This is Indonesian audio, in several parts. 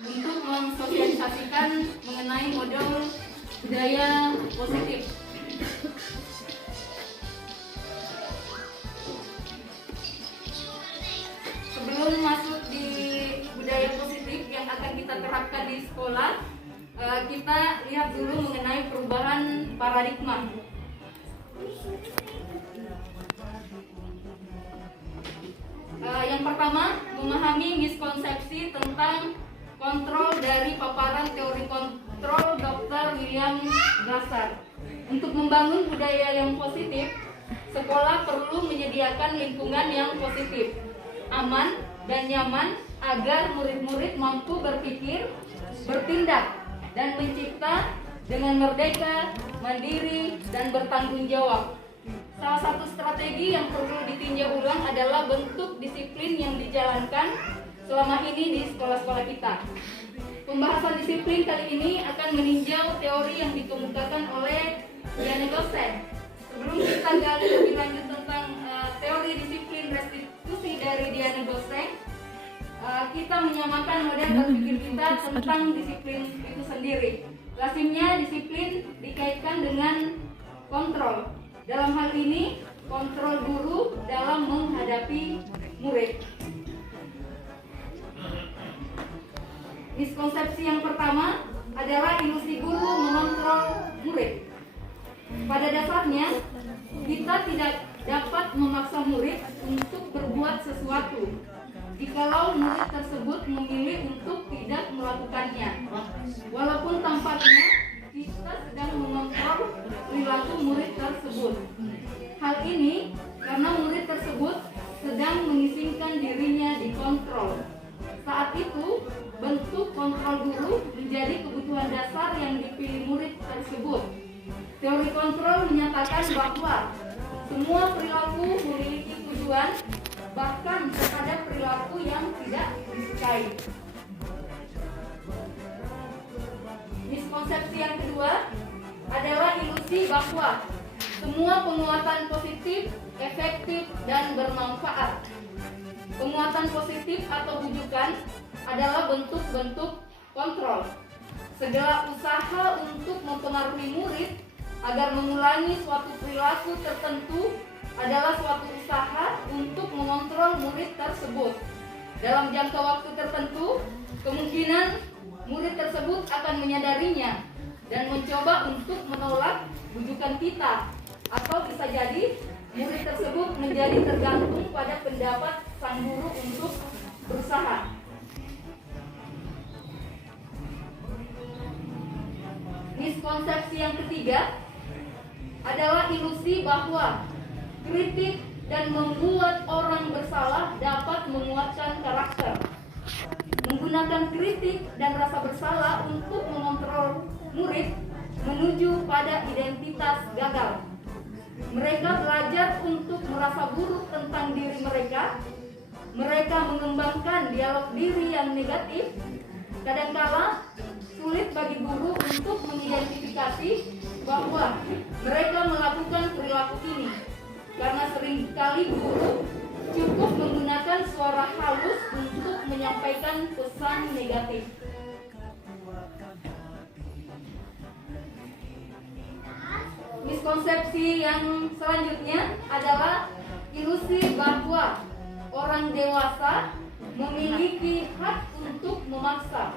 untuk mensosialisasikan mengenai model budaya positif. Sebelum masuk di budaya positif yang akan kita terapkan di sekolah, kita lihat dulu mengenai perubahan paradigma. Yang pertama, memahami miskonsepsi tentang kontrol dari paparan teori kontrol Dr. William Glasser. Untuk membangun budaya yang positif, sekolah perlu menyediakan lingkungan yang positif, aman dan nyaman agar murid-murid mampu berpikir, bertindak, dan mencipta dengan merdeka, mandiri, dan bertanggung jawab. Salah satu strategi yang perlu ditinjau ulang adalah bentuk disiplin yang dijalankan selama ini di sekolah-sekolah kita. Pembahasan disiplin kali ini akan meninjau teori yang dikemukakan oleh Diane Goseng. Sebelum kita gali lebih lanjut tentang teori disiplin restitusi dari Diane Goseng, kita menyamakan model berpikir kita tentang disiplin itu sendiri. Lazimnya disiplin dikaitkan dengan kontrol. Dalam hal ini, kontrol guru dalam menghadapi murid. Miskonsepsi yang pertama adalah ilusi guru mengontrol murid. Pada dasarnya, kita tidak dapat memaksa murid untuk berbuat sesuatu jikalau murid tersebut memilih untuk tidak melakukannya. Walaupun tampaknya kita sedang mengontrol perilaku murid tersebut. Hal ini karena murid tersebut sedang mengisingkan dirinya dikontrol. Saat itu, bentuk kontrol guru menjadi kebutuhan dasar yang dipilih murid tersebut. Teori kontrol menyatakan bahwa semua perilaku memiliki tujuan, bahkan terhadap perilaku yang tidak disukai. Miskonsepsi yang kedua adalah ilusi bahwa semua penguatan positif, efektif, dan bermanfaat. Penguatan positif atau bujukan adalah bentuk-bentuk kontrol. Segala usaha untuk mempengaruhi murid agar mengulangi suatu perilaku tertentu adalah suatu usaha untuk mengontrol murid tersebut. Dalam jangka waktu tertentu, kemungkinan murid tersebut akan menyadarinya dan mencoba untuk menolak bujukan kita, atau bisa jadi murid tersebut menjadi tergantung pada pendapat sang guru untuk berusaha. Miskonsepsi yang ketiga adalah ilusi bahwa kritik dan membuat orang bersalah dapat menguatkan karakter. Menggunakan kritik dan rasa bersalah untuk mengontrol murid menuju pada identitas gagal. Mereka belajar untuk merasa buruk tentang diri mereka. Mereka mengembangkan dialog diri yang negatif. Kadangkala sulit bagi guru untuk mengidentifikasi bahwa mereka melakukan perilaku ini, karena seringkali guru cukup menggunakan suara halus untuk menyampaikan pesan negatif. Miskonsepsi yang selanjutnya adalah ilusi bahwa orang dewasa memiliki hak untuk memaksa.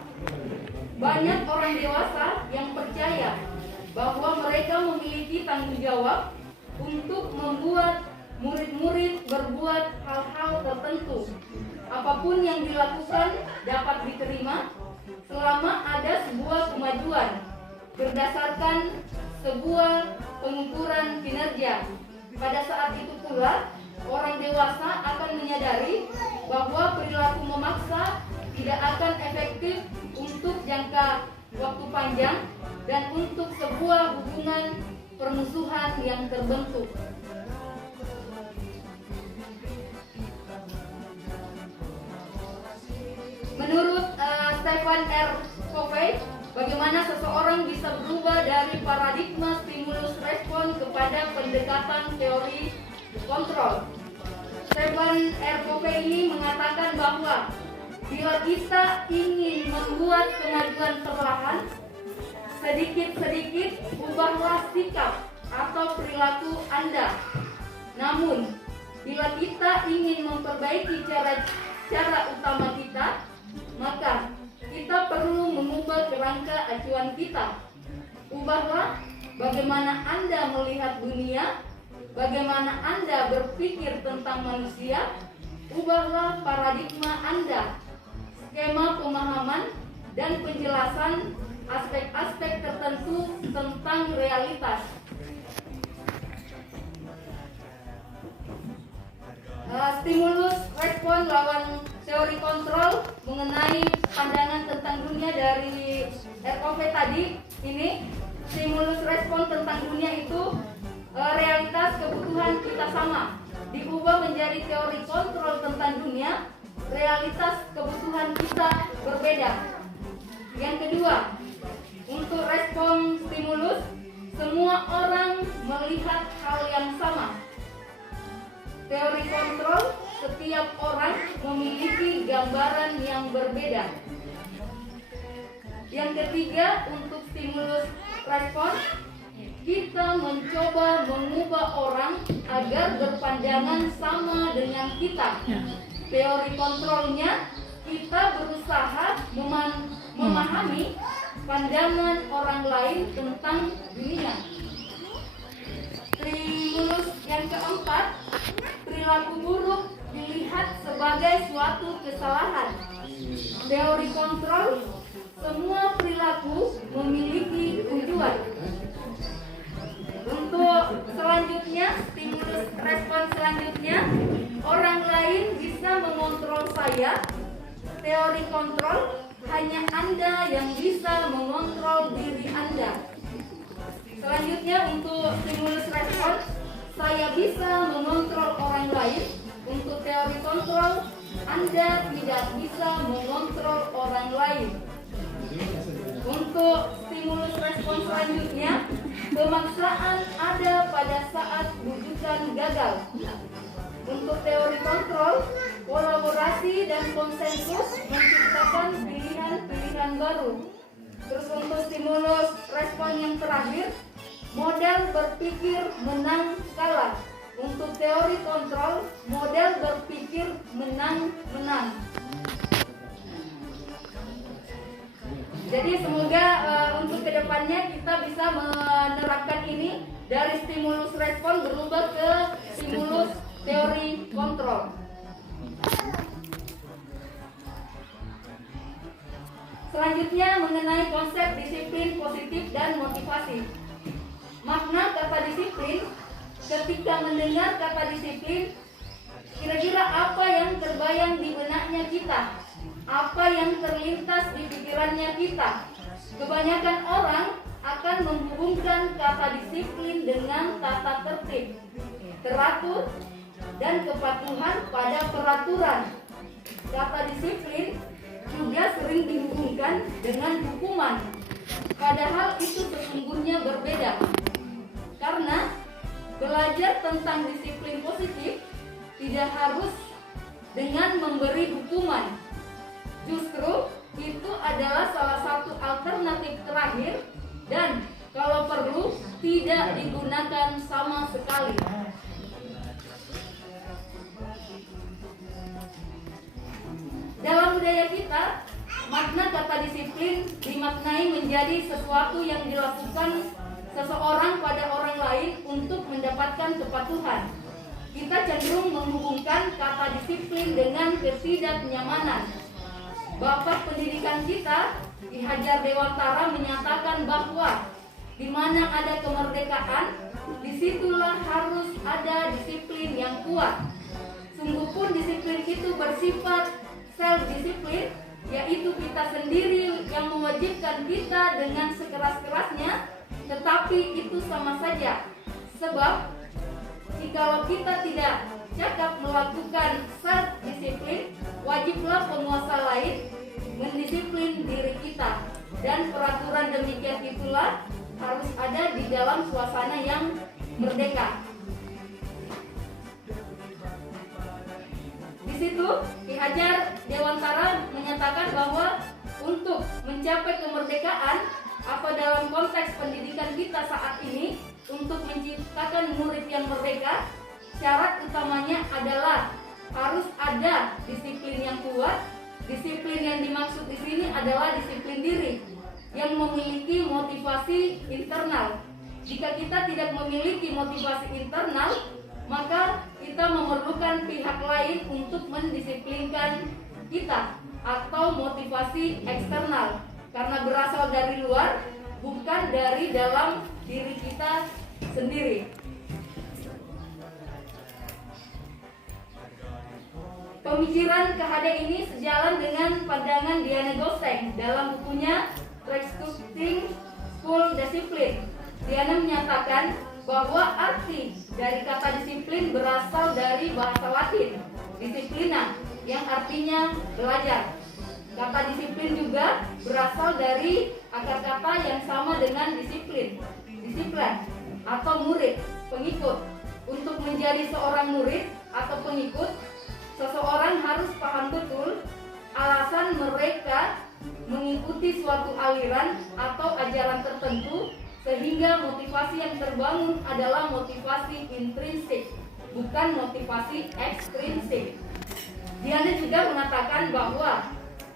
Banyak orang dewasa yang percaya bahwa mereka memiliki tanggung jawab untuk membuat murid-murid berbuat hal-hal tertentu. Apapun yang dilakukan dapat diterima selama ada sebuah kemajuan berdasarkan sebuah pengukuran kinerja. Pada saat itu pula, orang dewasa akan menyadari bahwa perilaku memaksa tidak akan efektif untuk jangka waktu panjang dan untuk sebuah hubungan permusuhan yang terbentuk. Menurut Stephen R. Covey, bagaimana seseorang bisa berubah dari paradigma stimulus respon kepada pendekatan teori kontrol. Stephen R. Covey ini mengatakan bahwa Bila kita ingin membuat kemajuan perlahan, sedikit-sedikit ubahlah sikap atau perilaku Anda. Namun, bila kita ingin memperbaiki cara utama kita, maka kita perlu mengubah kerangka acuan kita. Ubahlah bagaimana Anda melihat dunia, bagaimana Anda berpikir tentang manusia. Ubahlah paradigma Anda, skema pemahaman dan penjelasan aspek-aspek tertentu tentang realitas. Stimulus respon lawan teori kontrol mengenai pandangan tentang dunia dari ROV tadi. Ini stimulus respon tentang dunia itu realitas kebutuhan kita sama, diubah menjadi teori kontrol tentang dunia, realitas kebutuhan kita berbeda. Yang kedua, untuk respon stimulus, semua orang melihat hal yang sama. Teori kontrol, setiap orang memiliki gambaran yang berbeda. Yang ketiga, untuk stimulus respon, kita mencoba mengubah orang agar berpandangan sama dengan kita. Teori kontrolnya, kita berusaha memahami pandangan orang lain tentang dunia. Stimulus yang keempat, perilaku buruk dilihat sebagai suatu kesalahan. Teori kontrol, semua perilaku memiliki tujuan. Untuk selanjutnya, stimulus respon selanjutnya, orang lain bisa mengontrol saya. Teori kontrol, hanya Anda yang bisa mengontrol diri Anda. Selanjutnya, untuk stimulus respon, saya bisa mengontrol orang lain. Untuk teori kontrol, Anda tidak bisa mengontrol orang lain. Untuk stimulus respon selanjutnya, pemaksaan ada pada saat rujukan gagal. Untuk teori kontrol, kolaborasi dan konsensus menciptakan pilihan-pilihan baru. Terus untuk stimulus respon yang terakhir, model berpikir menang kalah. Untuk teori kontrol, model berpikir menang-menang. Jadi semoga untuk kedepannya kita bisa menerapkan ini dari stimulus respon berubah ke stimulus teori kontrol. Selanjutnya mengenai konsep disiplin positif dan motivasi. Makna kata disiplin, ketika mendengar kata disiplin, kira-kira apa yang terbayang di benaknya kita? Apa yang terlintas di pikirannya kita? Kebanyakan orang akan menghubungkan kata disiplin dengan tata tertib, teratur, dan kepatuhan pada peraturan. Kata disiplin juga sering dihubungkan dengan hukuman. Padahal itu sesungguhnya berbeda. Karena belajar tentang disiplin positif tidak harus dengan memberi hukuman. Justru itu adalah salah satu alternatif terakhir dan kalau perlu tidak digunakan sama sekali. Dalam budaya kita, makna kata disiplin dimaknai menjadi sesuatu yang dilakukan seseorang pada orang lain untuk mendapatkan kepatuhan. Kita cenderung menghubungkan kata disiplin dengan ketidaknyamanan. Bapak pendidikan kita, Ki Hajar Dewantara, menyatakan bahwa di mana ada kemerdekaan, disitulah harus ada disiplin yang kuat. Sungguh pun disiplin itu bersifat self-disiplin, yaitu kita sendiri yang mewajibkan kita dengan sekeras-kerasnya, tetapi itu sama saja. Sebab, jikalau kita tidak cakap melakukan self-disiplin, wajiblah penguasa lain mendisiplin diri kita. Dan peraturan demikian itulah harus ada di dalam suasana yang merdeka. situ Ki Hajar Dewantara menyatakan bahwa untuk mencapai kemerdekaan atau dalam konteks pendidikan kita saat ini, untuk menciptakan murid yang merdeka, syarat utamanya adalah harus ada disiplin yang kuat. Disiplin yang dimaksud di sini adalah disiplin diri yang memiliki motivasi internal. Jika kita tidak memiliki motivasi internal, maka kita memerlukan pihak lain untuk mendisiplinkan kita, atau motivasi eksternal, karena berasal dari luar, bukan dari dalam diri kita sendiri. Pemikiran KHD ini sejalan dengan pandangan Diana Goseng dalam bukunya Restructuring School Discipline. Diana menyatakan bahwa arti dari kata disiplin berasal dari bahasa Latin disciplina, yang artinya belajar. Kata disiplin juga berasal dari akar kata yang sama dengan disiplin atau murid, pengikut. Untuk menjadi seorang murid atau pengikut, seseorang harus paham betul alasan mereka mengikuti suatu aliran atau ajaran tertentu, sehingga motivasi yang terbangun adalah motivasi intrinsik, bukan motivasi ekstrinsik. Diana juga mengatakan bahwa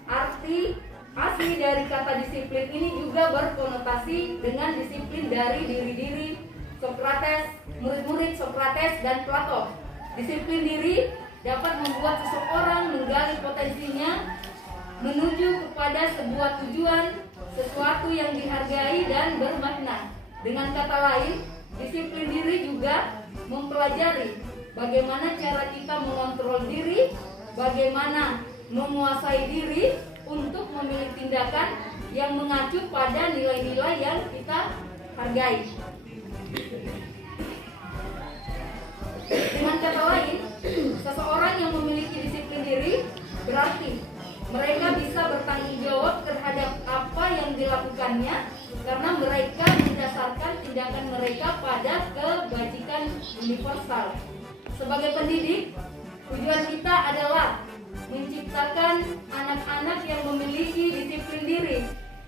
arti asli dari kata disiplin ini juga berkonotasi dengan disiplin dari diri-diri Sokrates, murid-murid Sokrates dan Plato. Disiplin diri dapat membuat seseorang menggali potensinya menuju kepada sebuah tujuan, sesuatu yang dihargai dan bermakna. Dengan kata lain, disiplin diri juga mempelajari bagaimana cara kita mengontrol diri, bagaimana menguasai diri untuk memilih tindakan yang mengacu pada nilai-nilai yang kita hargai. Dengan kata lain, seseorang yang memiliki disiplin diri berarti mereka bisa bertanggung jawab terhadap apa yang dilakukannya, karena mereka mendasarkan tindakan mereka pada kebajikan universal. Sebagai pendidik, tujuan kita adalah menciptakan anak-anak yang memiliki disiplin diri,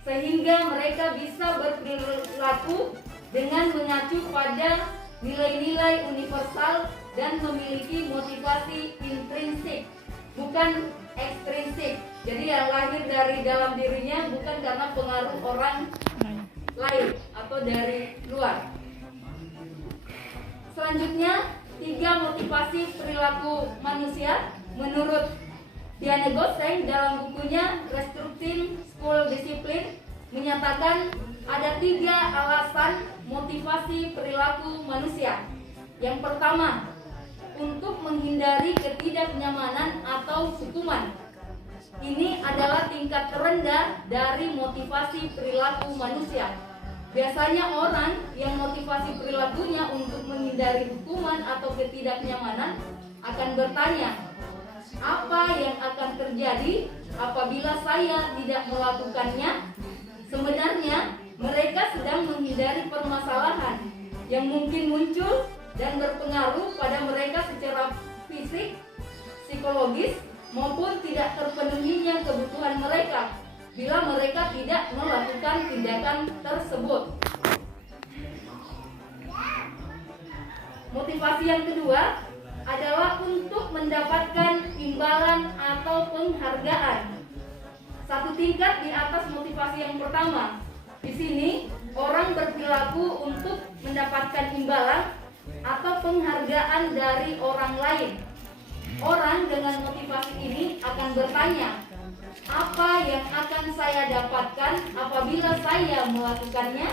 sehingga mereka bisa berperilaku dengan mengacu pada nilai-nilai universal dan memiliki motivasi intrinsik, bukan ekstrinsik. Jadi yang lahir dari dalam dirinya, bukan karena pengaruh orang lain atau dari luar. Selanjutnya, 3 motivasi perilaku manusia menurut Diana Goseng dalam bukunya Restructuring School Discipline menyatakan ada 3 alasan motivasi perilaku manusia. Yang pertama, untuk menghindari ketidaknyamanan atau hukuman. Ini adalah tingkat terendah dari motivasi perilaku manusia. Biasanya orang yang motivasi perilakunya untuk menghindari hukuman atau ketidaknyamanan akan bertanya, apa yang akan terjadi apabila saya tidak melakukannya? Sebenarnya mereka sedang menghindari permasalahan yang mungkin muncul dan berpengaruh pada mereka secara fisik, psikologis, maupun tidak terpenuhinya kebutuhan mereka bila mereka tidak melakukan tindakan tersebut. Motivasi yang kedua adalah untuk mendapatkan imbalan atau penghargaan. Satu tingkat di atas motivasi yang pertama. Di sini orang berperilaku untuk mendapatkan imbalan atau penghargaan dari orang lain. Orang dengan motivasi ini akan bertanya, apa yang akan saya dapatkan apabila saya melakukannya?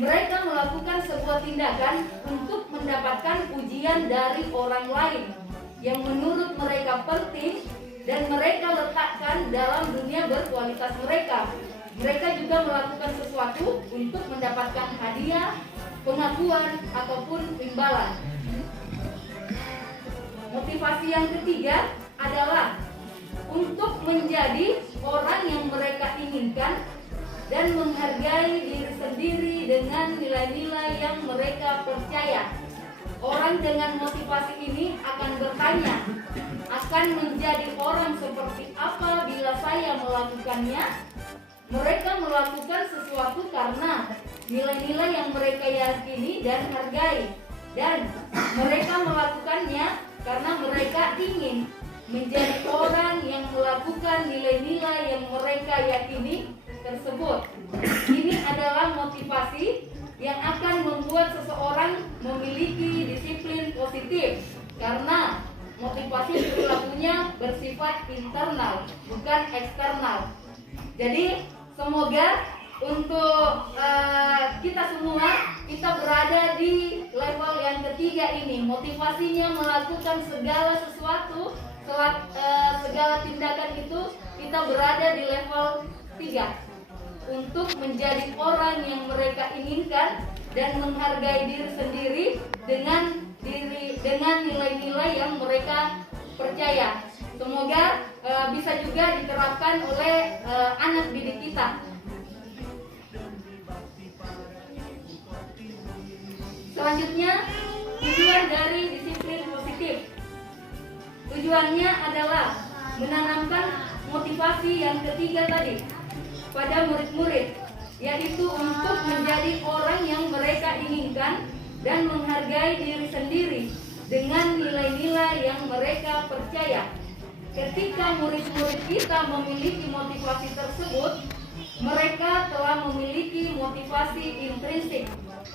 Mereka melakukan sebuah tindakan untuk mendapatkan pujian dari orang lain yang menurut mereka penting dan mereka letakkan dalam dunia berkualitas mereka. Mereka juga melakukan sesuatu untuk mendapatkan hadiah, pengakuan, ataupun imbalan. Motivasi yang ketiga adalah untuk menjadi orang yang mereka inginkan dan menghargai diri sendiri dengan nilai-nilai yang mereka percaya. Orang Orang dengan motivasi ini akan bertanya, akan menjadi orang seperti apa bila saya melakukannya? Mereka melakukan sesuatu karena nilai-nilai yang mereka yakini dan hargai, dan mereka melakukannya karena mereka ingin menjadi orang yang melakukan nilai-nilai yang mereka yakini tersebut. Ini adalah motivasi yang akan membuat seseorang memiliki disiplin positif, karena motivasi perilakunya bersifat internal, bukan eksternal. Jadi semoga untuk kita semua, kita berada di level yang ketiga ini. Motivasinya melakukan segala sesuatu, segala tindakan itu kita berada di level 3 untuk menjadi orang yang mereka inginkan dan menghargai diri sendiri dengan nilai-nilai yang mereka percaya. Semoga bisa juga diterapkan oleh anak didik kita. Selanjutnya, tujuan dari disiplin positif. Tujuannya adalah menanamkan motivasi yang ketiga tadi pada murid-murid, yaitu untuk menjadi orang yang mereka inginkan dan menghargai diri sendiri dengan nilai-nilai yang mereka percaya. Ketika murid-murid kita memiliki motivasi tersebut, mereka telah memiliki motivasi intrinsik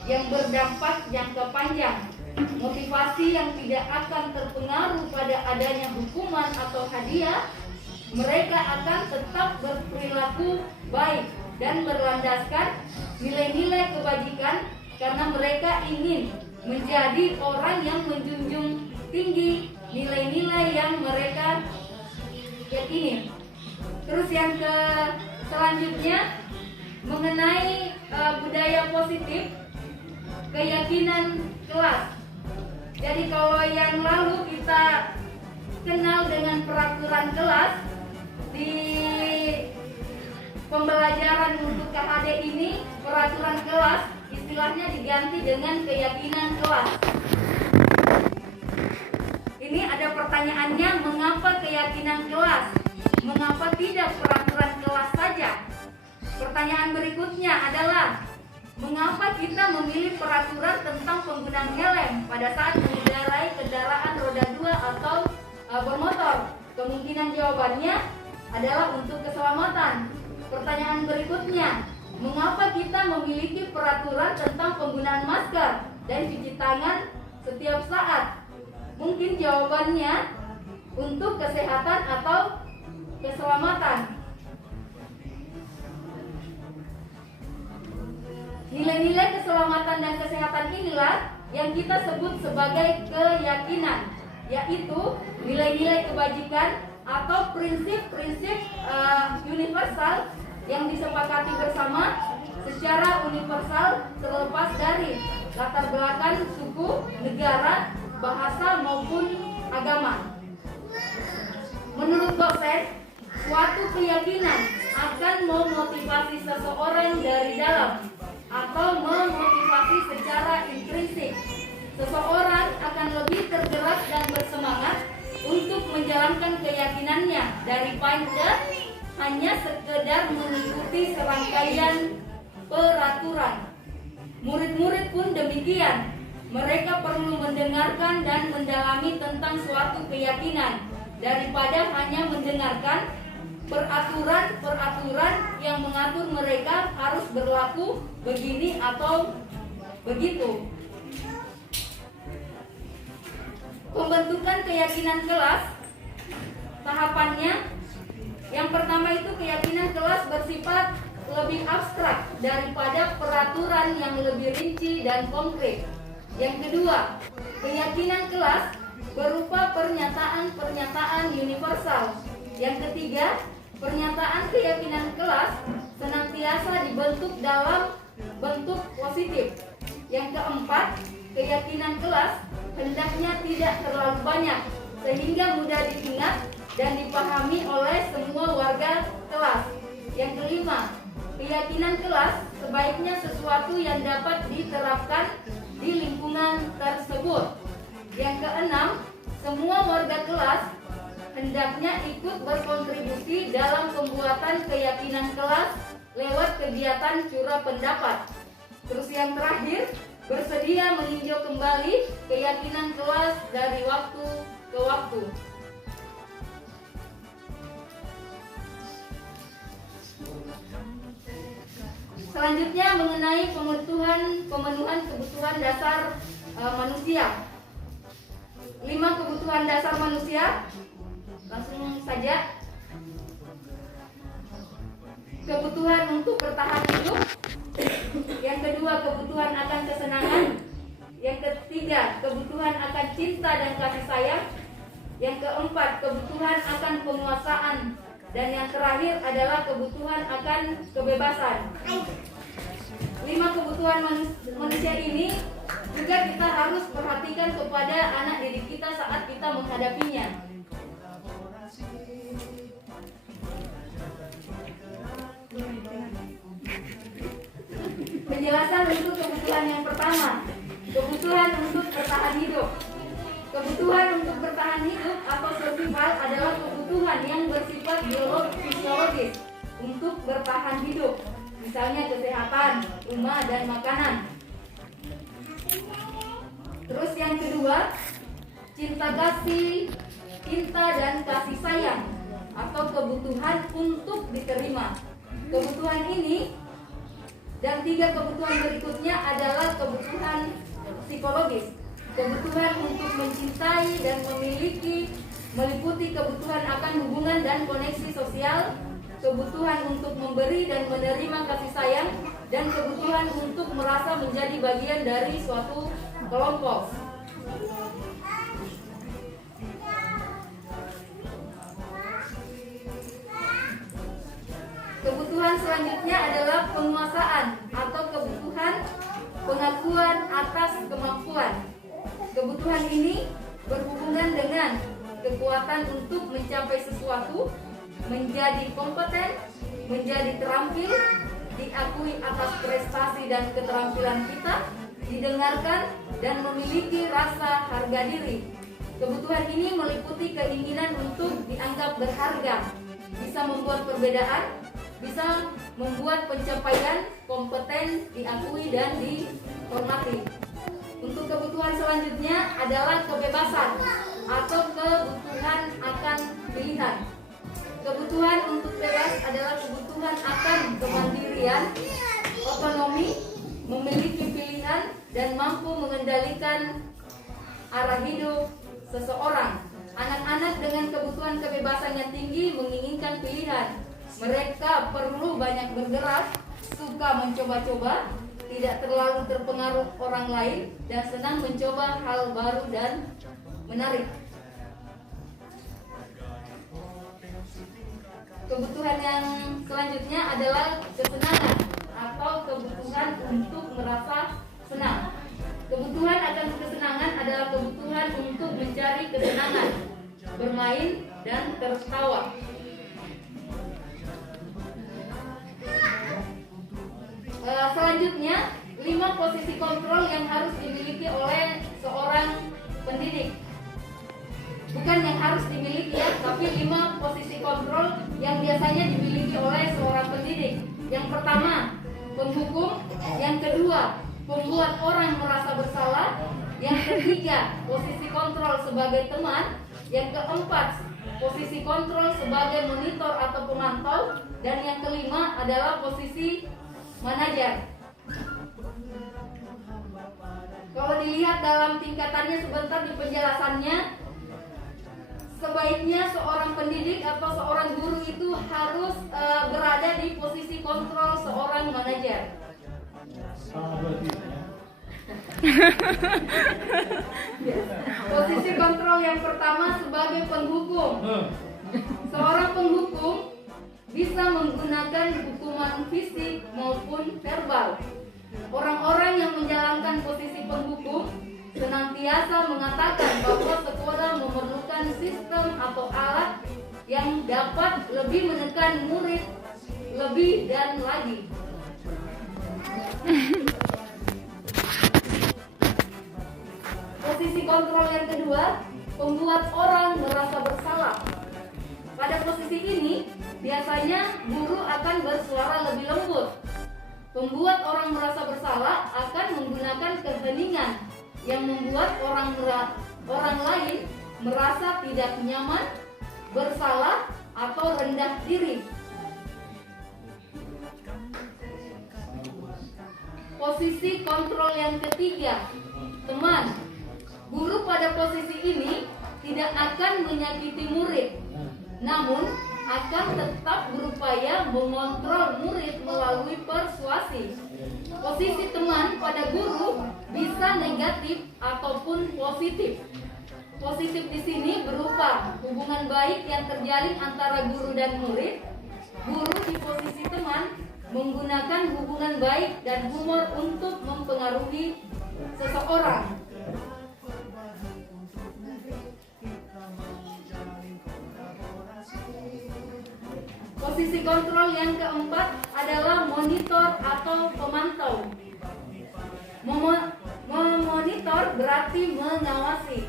yang berdampak jangka panjang, motivasi yang tidak akan terpengaruh pada adanya hukuman atau hadiah. Mereka akan tetap berperilaku baik dan berlandaskan nilai-nilai kebajikan karena mereka ingin menjadi orang yang menjunjung tinggi nilai-nilai yang mereka yakini. Terus yang selanjutnya mengenai budaya positif, keyakinan kelas. Jadi kalau yang lalu kita kenal dengan peraturan kelas, di pembelajaran untuk KHD ini peraturan kelas istilahnya diganti dengan keyakinan kelas. Ini ada pertanyaannya, mengapa keyakinan kelas? Mengapa tidak peraturan kelas saja? Pertanyaan berikutnya adalah, mengapa kita memilih peraturan tentang penggunaan helm pada saat mengendarai kendaraan roda 2 atau bermotor? Kemungkinan jawabannya adalah untuk keselamatan. Pertanyaan berikutnya, mengapa kita memiliki peraturan tentang penggunaan masker dan cuci tangan setiap saat? Mungkin jawabannya untuk kesehatan atau keselamatan. Nilai-nilai keselamatan dan kesehatan inilah yang kita sebut sebagai keyakinan, yaitu nilai-nilai kebajikan atau prinsip-prinsip universal yang disepakati bersama secara universal terlepas dari latar belakang suku, negara, bahasa maupun agama. Menurut dosen, suatu keyakinan akan memotivasi seseorang dari dalam atau memotivasi secara intrinsik. Seseorang akan lebih tergerak dan bersemangat untuk menjalankan keyakinannya daripada hanya sekedar mengikuti serangkaian peraturan. Murid-murid pun demikian. Mereka perlu mendengarkan dan mendalami tentang suatu keyakinan daripada hanya mendengarkan peraturan-peraturan yang mengatur mereka harus berlaku begini atau begitu. Pembentukan keyakinan kelas, tahapannya, yang pertama itu keyakinan kelas bersifat lebih abstrak daripada peraturan yang lebih rinci dan konkret. Yang kedua, keyakinan kelas berupa pernyataan-pernyataan universal. Yang ketiga, pernyataan keyakinan kelas senantiasa dibentuk dalam bentuk positif. Yang keempat, keyakinan kelas hendaknya tidak terlalu banyak sehingga mudah diingat dan dipahami oleh semua warga kelas. Yang kelima, keyakinan kelas sebaiknya sesuatu yang dapat diterapkan di lingkungan tersebut. Semua warga kelas hendaknya ikut berkontribusi dalam pembuatan keyakinan kelas lewat kegiatan curah pendapat. Terus yang terakhir, bersedia meninjau kembali keyakinan kelas dari waktu ke waktu. Selanjutnya mengenai pemenuhan kebutuhan dasar manusia. 5 kebutuhan dasar manusia. Langsung saja. Kebutuhan untuk bertahan hidup. Yang kedua, kebutuhan akan kesenangan. Yang ketiga, kebutuhan akan cinta dan kasih sayang. Yang keempat, kebutuhan akan penguasaan. Dan yang terakhir adalah kebutuhan akan kebebasan. 5 kebutuhan manusia ini juga kita harus perhatikan kepada anak didik kita saat kita menghadapinya. Penjelasan untuk kebutuhan yang pertama, kebutuhan untuk bertahan hidup. Kebutuhan untuk bertahan hidup atau survival adalah kebutuhan yang bersifat fisiologis untuk bertahan hidup. Misalnya kesehatan, rumah, dan makanan. Terus yang kedua, cinta dan kasih sayang atau kebutuhan untuk diterima. Kebutuhan ini dan 3 kebutuhan berikutnya adalah kebutuhan psikologis. Kebutuhan untuk mencintai dan memiliki meliputi kebutuhan akan hubungan dan koneksi sosial, kebutuhan untuk memberi dan menerima kasih sayang, dan kebutuhan untuk merasa menjadi bagian dari suatu kelompok. Kebutuhan selanjutnya adalah penguasaan atau kebutuhan pengakuan atas kemampuan. Kebutuhan ini berhubungan dengan kekuatan untuk mencapai sesuatu, menjadi kompeten, menjadi terampil, diakui atas prestasi dan keterampilan kita, didengarkan, dan memiliki rasa harga diri. Kebutuhan ini meliputi keinginan untuk dianggap berharga, bisa membuat perbedaan, bisa membuat pencapaian, kompeten, diakui, dan dihormati. Untuk kebutuhan selanjutnya adalah kebebasan atau kebutuhan akan pilihan. Kebutuhan untuk bebas adalah kebutuhan akan kemandirian, otonomi, memiliki pilihan, dan mampu mengendalikan arah hidup seseorang. Anak-anak dengan kebutuhan kebebasan yang tinggi menginginkan pilihan. Mereka perlu banyak bergerak, suka mencoba-coba, tidak terlalu terpengaruh orang lain, dan senang mencoba hal baru dan menarik. Kebutuhan yang selanjutnya adalah kesenangan atau kebutuhan untuk merasa senang. Kebutuhan akan kesenangan adalah kebutuhan untuk mencari kesenangan, bermain, dan tertawa. Selanjutnya, 5 posisi kontrol yang harus dimiliki oleh seorang pendidik. Bukan yang harus dimiliki ya, tapi 5 posisi kontrol yang biasanya dimiliki oleh seorang pendidik. Yang pertama, penghukum. Yang kedua, pembuat orang merasa bersalah. Yang ketiga, posisi kontrol sebagai teman. Yang keempat, posisi kontrol sebagai monitor atau pemantau. Dan yang kelima adalah posisi manajer. Kalau dilihat dalam tingkatannya sebentar di penjelasannya, sebaiknya seorang pendidik atau seorang guru itu harus berada di posisi kontrol seorang manajer. Posisi kontrol yang pertama sebagai penghukum. Seorang penghukum bisa menggunakan hukuman fisik maupun verbal. Orang-orang yang menjalankan posisi penghukum senantiasa mengatakan bahwa sekolah memerlukan sistem atau alat yang dapat lebih menekan murid lebih dan lagi. Posisi kontrol yang kedua pembuat orang merasa bersalah. Pada posisi ini, biasanya guru akan bersuara lebih lembut. Pembuat orang merasa bersalah akan menggunakan keheningan yang membuat orang lain merasa tidak nyaman, bersalah, atau rendah diri. Posisi kontrol yang ketiga, teman. Guru pada posisi ini tidak akan menyakiti murid, namun akan tetap berupaya mengontrol murid melalui persuasi. Posisi teman pada guru bisa negatif ataupun positif. Positif di sini berupa hubungan baik yang terjalin antara guru dan murid. Guru di posisi teman menggunakan hubungan baik dan humor untuk mempengaruhi seseorang. Posisi kontrol yang keempat adalah monitor atau pemantau. Memonitor berarti mengawasi.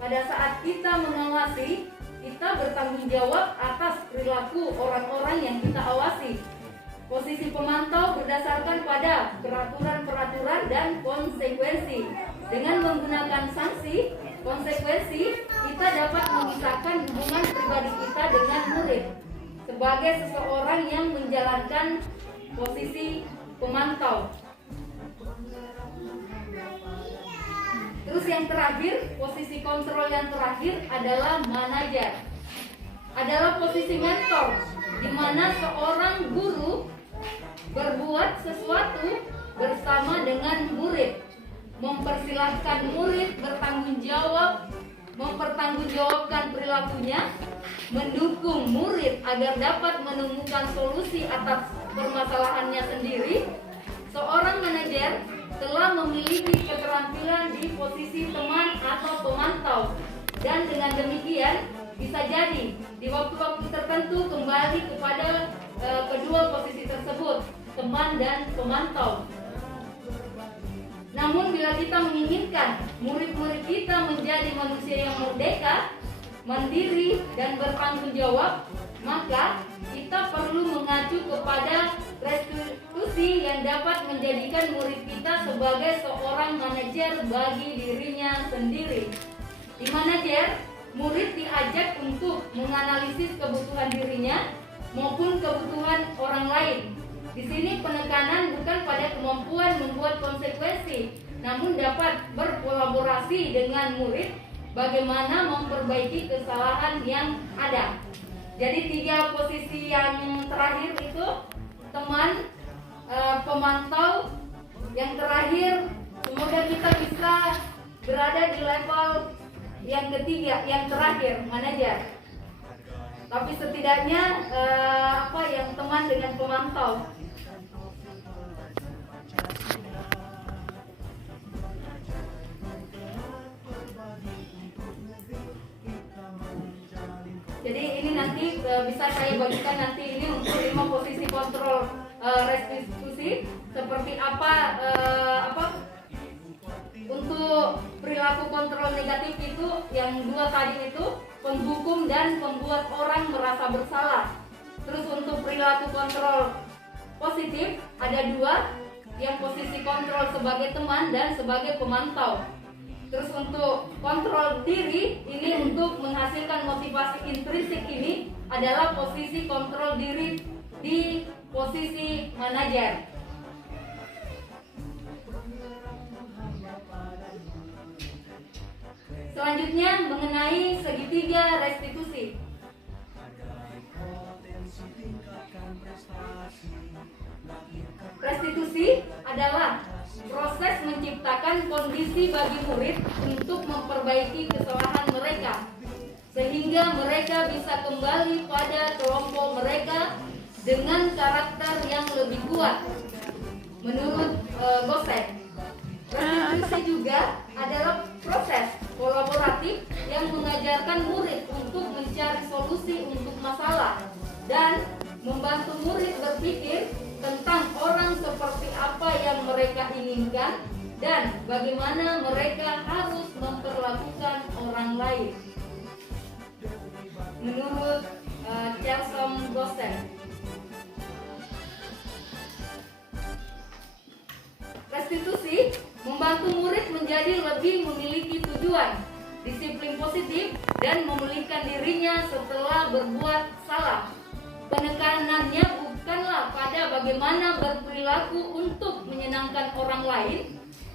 Pada saat kita mengawasi, kita bertanggung jawab atas perilaku orang-orang yang kita awasi. Posisi pemantau berdasarkan pada peraturan-peraturan dan konsekuensi. Dengan menggunakan sanksi, konsekuensi, kita dapat memisahkan hubungan pribadi kita dengan murid sebagai seseorang yang menjalankan posisi pemantau. Terus yang terakhir, posisi kontrol yang terakhir adalah manajer. Adalah posisi mentor, di mana seorang guru berbuat sesuatu bersama dengan murid, mempersilahkan murid bertanggung jawab, mempertanggungjawabkan perilakunya, mendukung murid agar dapat menemukan solusi atas permasalahannya sendiri. Seorang manajer telah memiliki keterampilan di posisi teman atau pemantau, dan dengan demikian bisa jadi di waktu-waktu tertentu kembali kepada kedua posisi tersebut, teman dan pemantau. Namun bila kita menginginkan murid-murid kita menjadi manusia yang merdeka, mandiri, dan bertanggung jawab, maka kita perlu mengacu kepada restitusi yang dapat menjadikan murid kita sebagai seorang manajer bagi dirinya sendiri. Di manajer, murid diajak untuk menganalisis kebutuhan dirinya maupun kebutuhan orang lain. Di sini penekanan bukan pada kemampuan membuat konsekuensi, namun dapat berkolaborasi dengan murid bagaimana memperbaiki kesalahan yang ada. Jadi 3 posisi yang terakhir itu teman, pemantau, yang terakhir semoga kita bisa berada di level yang ketiga, yang terakhir, manajer. Tapi setidaknya yang teman dengan pemantau. Jadi ini nanti bisa saya bagikan nanti ini untuk 5 posisi kontrol restitusi, seperti apa untuk perilaku kontrol negatif itu yang 2 tadi itu, penghukum dan pembuat orang merasa bersalah. Terus untuk perilaku kontrol positif ada 2, yang posisi kontrol sebagai teman dan sebagai pemantau. Terus untuk kontrol diri ini untuk menghasilkan motivasi intrinsik ini adalah posisi kontrol diri di posisi manajer. Selanjutnya mengenai segitiga restitusi. Restitusi adalah proses menciptakan kondisi bagi murid untuk memperbaiki kesalahan mereka, sehingga mereka bisa kembali pada kelompok mereka dengan karakter yang lebih kuat. Menurut Gosek, restitusi juga adalah proses kolaboratif yang mengajarkan murid untuk mencari solusi untuk masalah dan membantu murid berpikir tentang orang seperti apa yang mereka inginkan dan bagaimana mereka harus memperlakukan orang lain. baik. Menurut Charles Gossen. Restitusi membantu murid menjadi lebih memiliki tujuan, disiplin positif, dan memulihkan dirinya setelah berbuat salah. Penekanannya bukanlah pada bagaimana berperilaku untuk menyenangkan orang lain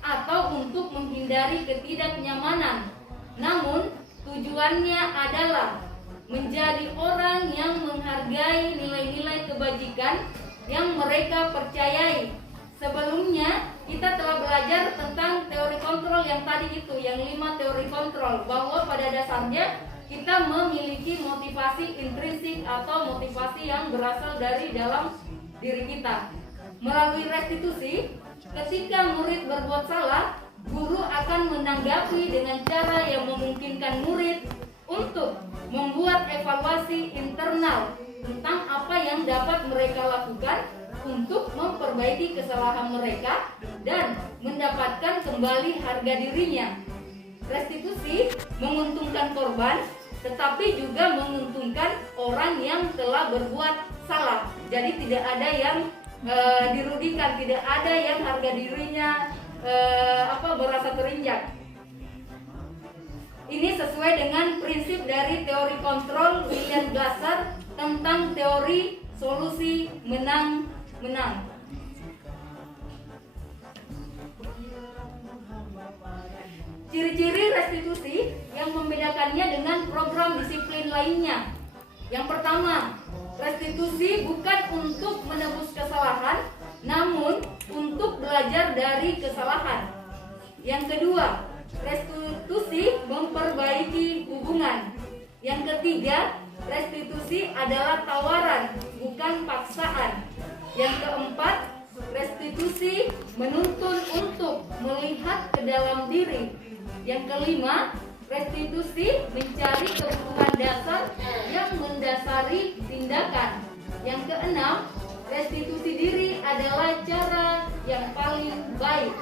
atau untuk menghindari ketidaknyamanan, namun tujuannya adalah menjadi orang yang menghargai nilai-nilai kebajikan yang mereka percayai. Sebelumnya kita telah belajar tentang teori kontrol yang tadi itu, yang 5 teori kontrol, bahwa pada dasarnya kita memiliki motivasi intrinsik atau motivasi yang berasal dari dalam diri kita. Melalui restitusi, ketika murid berbuat salah, guru akan menanggapi dengan cara yang memungkinkan murid untuk membuat evaluasi internal tentang apa yang dapat mereka lakukan untuk memperbaiki kesalahan mereka dan mendapatkan kembali harga dirinya. Restitusi menguntungkan korban, tetapi juga menguntungkan orang yang telah berbuat salah. Jadi tidak ada yang dirugikan, tidak ada yang harga dirinya berasa terinjak. Ini sesuai dengan prinsip dari teori kontrol William Glasser tentang teori solusi menang-menang. Ciri-ciri restitusi yang membedakannya dengan program disiplin lainnya. Yang pertama, restitusi bukan untuk menebus kesalahan, namun untuk belajar dari kesalahan. Yang kedua, restitusi memperbaiki hubungan. Yang ketiga, restitusi adalah tawaran, bukan paksaan. Yang keempat, restitusi menuntun untuk melihat ke dalam diri. Yang kelima, restitusi mencari kebutuhan dasar yang mendasari tindakan. Yang keenam, restitusi diri adalah cara yang paling baik.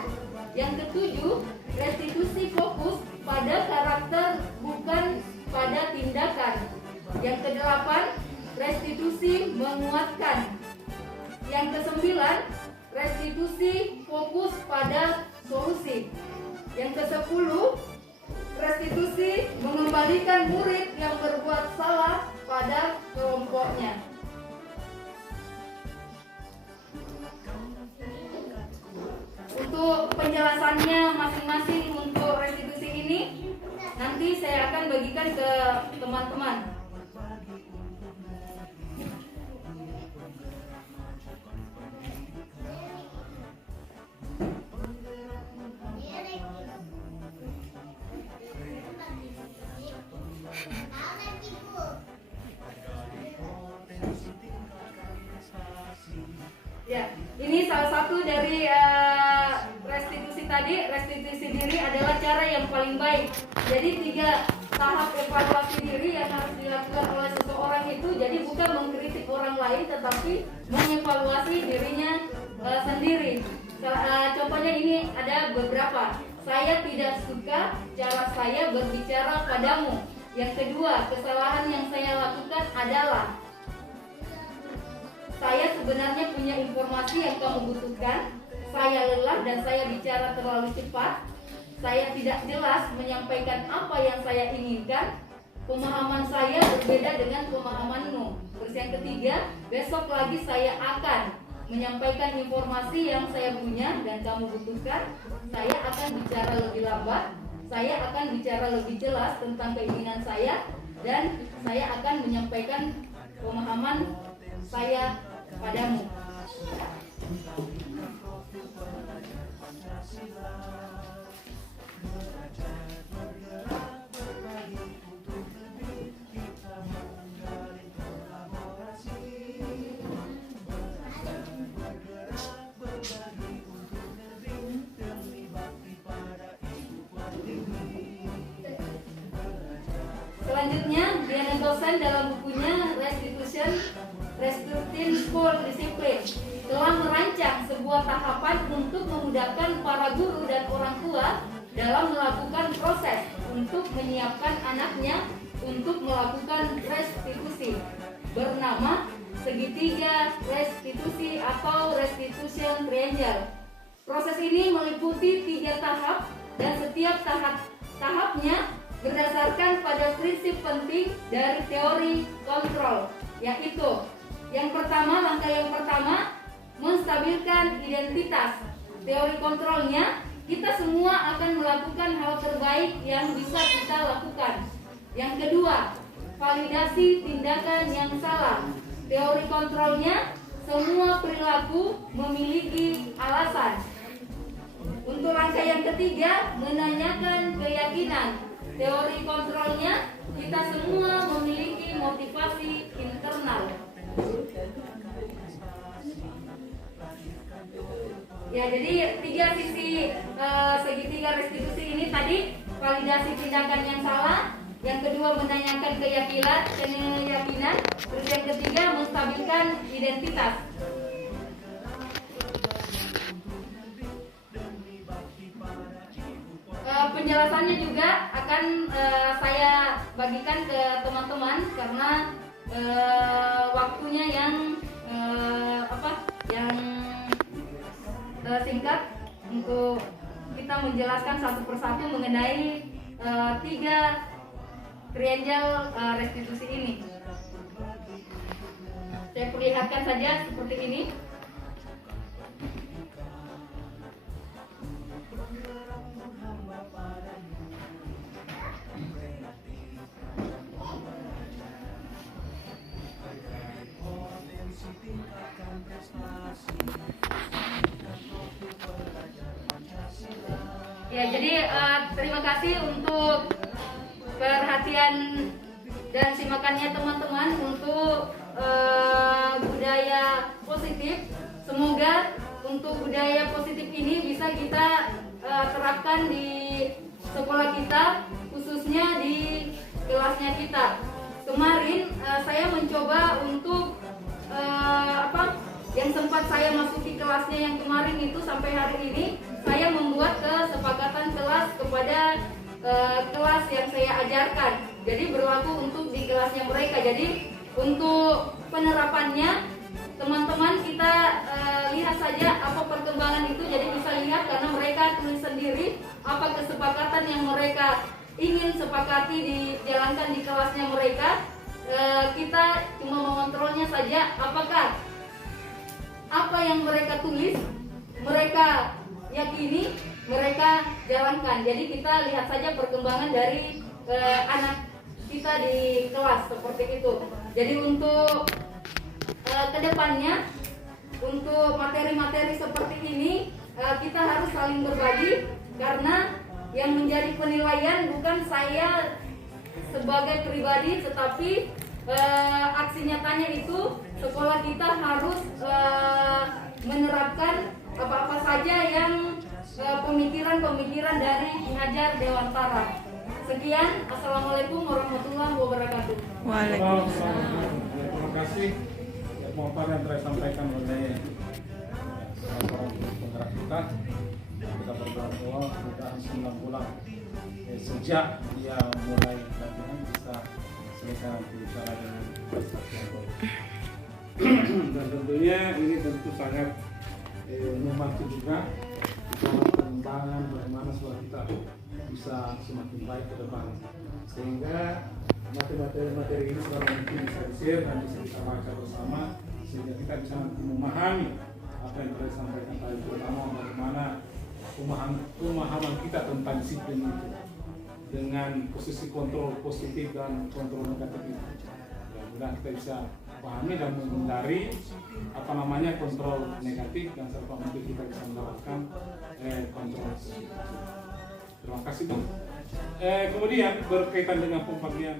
Yang ketujuh, restitusi fokus pada karakter bukan pada tindakan. Yang kedelapan, restitusi menguatkan. Yang kesembilan, restitusi fokus pada solusi. Yang ke-10, restitusi mengembalikan murid yang berbuat salah pada kelompoknya. Untuk penjelasannya masing-masing untuk restitusi ini, nanti saya akan bagikan ke teman-teman. Ya, ini salah satu dari restitusi tadi. Restitusi diri adalah cara yang paling baik. Jadi 3 tahap evaluasi diri yang harus dilakukan oleh seseorang itu. Jadi bukan mengkritik orang lain, tetapi mengevaluasi dirinya sendiri. Contohnya ini ada beberapa. Saya tidak suka cara saya berbicara padamu. Yang kedua, kesalahan yang saya lakukan adalah saya sebenarnya punya informasi yang kamu butuhkan. Saya lelah dan saya bicara terlalu cepat. Saya tidak jelas menyampaikan apa yang saya inginkan. Pemahaman saya berbeda dengan pemahamanmu. Terus yang ketiga, besok lagi saya akan menyampaikan informasi yang saya punya dan kamu butuhkan. Saya akan bicara lebih lambat. Saya akan bicara lebih jelas tentang keinginan saya. Dan saya akan menyampaikan pemahaman saya padamu. Selanjutnya, Diana Gossen dalam bukunya Restitution School Discipline telah merancang sebuah tahapan untuk memudahkan para guru dan orang tua dalam melakukan proses untuk menyiapkan anaknya untuk melakukan restitusi bernama segitiga restitusi atau restitution triangle. Proses ini meliputi 3 tahap dan setiap tahapnya berdasarkan pada prinsip penting dari teori kontrol, yaitu langkah yang pertama menstabilkan identitas. Teori kontrolnya, kita semua akan melakukan hal terbaik yang bisa kita lakukan. Yang kedua, validasi tindakan yang salah. Teori kontrolnya, semua perilaku memiliki alasan. Untuk langkah yang ketiga, menanyakan keyakinan. Teori kontrolnya, kita semua memiliki motivasi internal. Ya, jadi 3 sisi segitiga restitusi ini tadi: validasi tindakan yang salah, yang kedua menanyakan keyakinan, terus yang ketiga menstabilkan identitas. Penjelasannya juga akan saya bagikan ke teman-teman karena waktunya yang singkat untuk kita menjelaskan satu persatu mengenai 3 triangle restitusi ini. Saya perlihatkan saja seperti ini. Ya, jadi terima kasih untuk perhatian dan simakannya teman-teman untuk budaya positif. Semoga untuk budaya positif ini bisa kita terapkan di sekolah kita, khususnya di kelasnya kita. Kemarin saya mencoba untuk yang sempat saya masuki kelasnya yang kemarin itu sampai hari ini, saya membuat kesepakatan kelas kepada kelas yang saya ajarkan. Jadi berlaku untuk di kelasnya mereka. Jadi untuk penerapannya teman-teman kita lihat saja apa perkembangan itu. Jadi bisa lihat karena mereka tulis sendiri apa kesepakatan yang mereka ingin sepakati dijalankan di kelasnya mereka. Kita cuma mengontrolnya saja apakah apa yang mereka tulis, mereka yakini, mereka jalankan. Jadi kita lihat saja perkembangan dari anak kita di kelas seperti itu. Jadi untuk kedepannya, untuk materi-materi seperti ini kita harus saling berbagi, karena yang menjadi penilaian bukan saya sebagai pribadi, tetapi aksi nyatanya itu sekolah kita harus menerapkan apa-apa saja yang pemikiran-pemikiran dari Ki Hajar Dewantara. Sekian, assalamualaikum warahmatullahi wabarakatuh. Waalaikumsalam. Terima kasih motor yang telah disampaikan oleh para penggerak kita. Kita berdoa mudah-mudahan 9 bulan sejak dia mulai latihan bisa selesai bicara dengan prestasi yang baik. Dan tentunya ini tentu sangat membantu juga dalam pengembangan bagaimana suara kita bisa semakin baik ke depan, sehingga materi-materi ini secara mungkin bisa di-share dan bisa kita baca bersama, sehingga kita bisa nanti memahami apa yang telah disampaikan tadi, terutama bagaimana pemahaman kita tentang disiplin itu dengan posisi kontrol positif dan kontrol negatif itu. Mudah-mudahan kita bisa pahami dan menghindari kontrol negatif, dan serta nanti kita bisa mendapatkan kontrol positif. Terima kasih, Bu. Kemudian berkaitan dengan pembagian